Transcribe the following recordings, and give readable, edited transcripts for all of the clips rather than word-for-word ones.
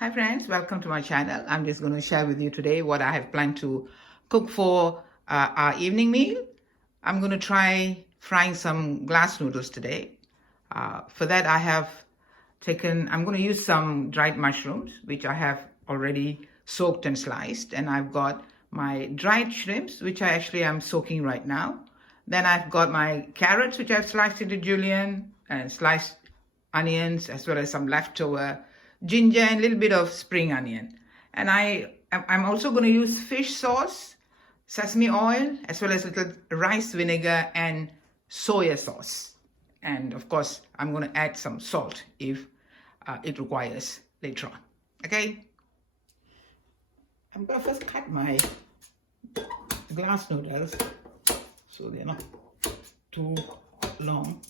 Hi friends, welcome to my channel. I'm just going to share with you today what I have planned to cook for our evening meal. I'm going to try frying some glass noodles today. For that I'm going to use some dried mushrooms which I have already soaked and sliced, and I've got my dried shrimps which I actually am soaking right now. Then I've got my carrots which I've sliced into julienne, and sliced onions, as well as some leftover ginger and a little bit of spring onion. And I'm also going to use fish sauce, sesame oil, as well as little rice vinegar and soya sauce. And of course, I'm going to add some salt if it requires later on. Okay? I'm going to first cut my glass noodles so they're not too long.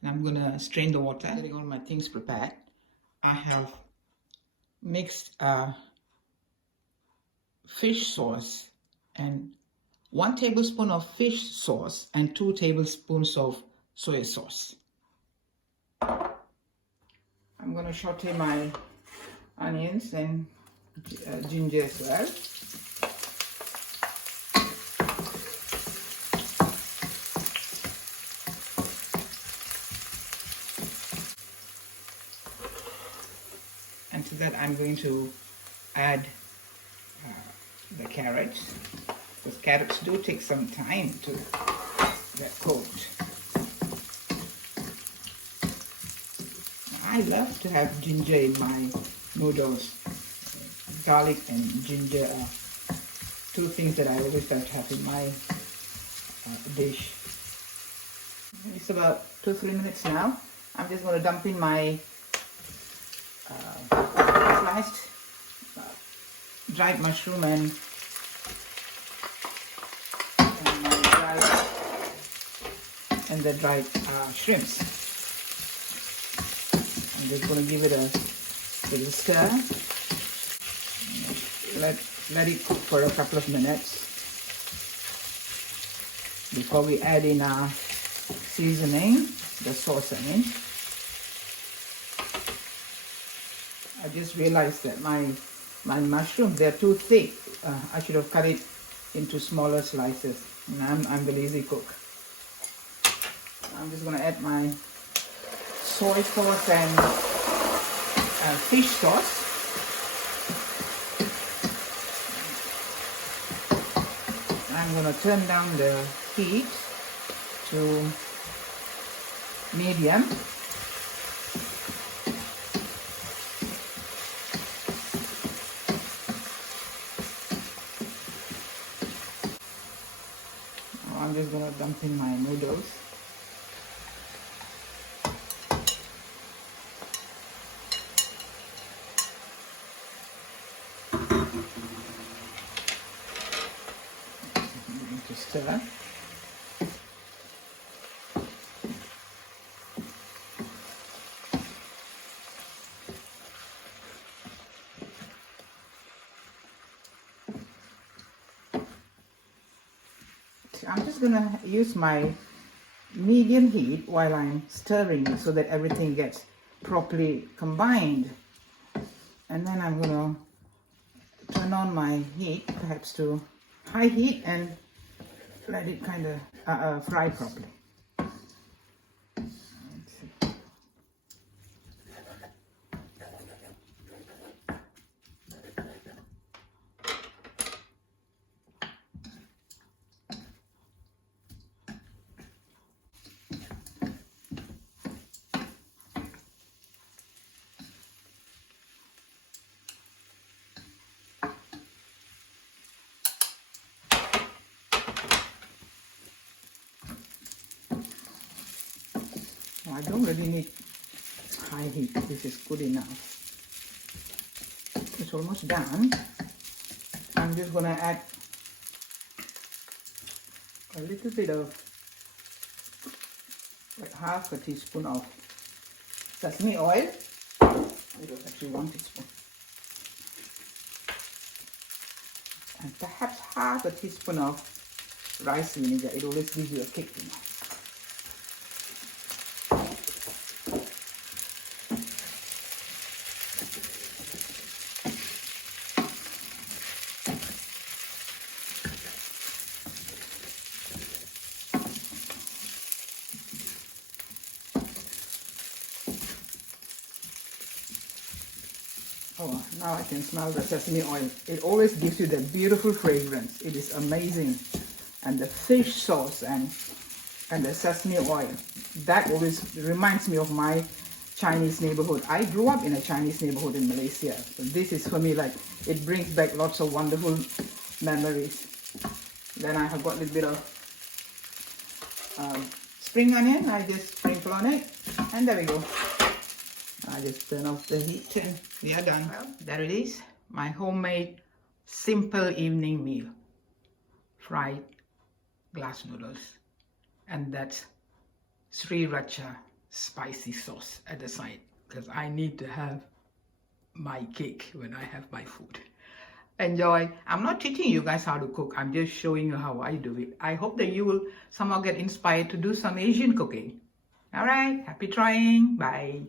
And I'm gonna strain the water. Getting all my things prepared. I have mixed fish sauce and 1 tablespoon of fish sauce and 2 tablespoons of soy sauce. I'm gonna saute my onions and ginger as well. And to that I'm going to add the carrots, because carrots do take some time to get cooked. I love to have ginger in my noodles. Garlic and ginger are 2 things that I always like to have in my dish. It's about 2-3 minutes now. I'm just going to dump in my sliced dried mushroom and the dried shrimps. I'm just going to give it a little stir. Let it cook for a couple of minutes before we add in our seasoning, the sauce I mean. I just realized that my mushrooms, they're too thick. I should have cut it into smaller slices. And I'm the lazy cook. I'm just going to add my soy sauce and fish sauce. I'm going to turn down the heat to medium. I'm just going to dump in my noodles. I'm going to stir. I'm just going to use my medium heat while I'm stirring so that everything gets properly combined. And then I'm going to turn on my heat, perhaps to high heat, and let it kind of fry properly. I don't really need high heat. This is good enough. It's almost done. I'm just going to add a little bit of, like half a teaspoon of sesame oil. It was actually 1 teaspoon. And perhaps half a teaspoon of rice vinegar. It always gives you a kick, you know. Oh, now I can smell the sesame oil. It always gives you that beautiful fragrance. It is amazing. And the fish sauce and the sesame oil, that always reminds me of my Chinese neighborhood. I grew up in a Chinese neighborhood in Malaysia. So this is for me like, it brings back lots of wonderful memories. Then I have got a little bit of spring onion. I just sprinkle on it, and there we go. I just turn off the heat and we are done. Well, there it is, my homemade simple evening meal. Fried glass noodles, and that's sriracha spicy sauce at the side, because I need to have my cake when I have my food. Enjoy. I'm not teaching you guys how to cook. I'm just showing you how I do it. I hope that you will somehow get inspired to do some Asian cooking. All right. Happy trying. Bye.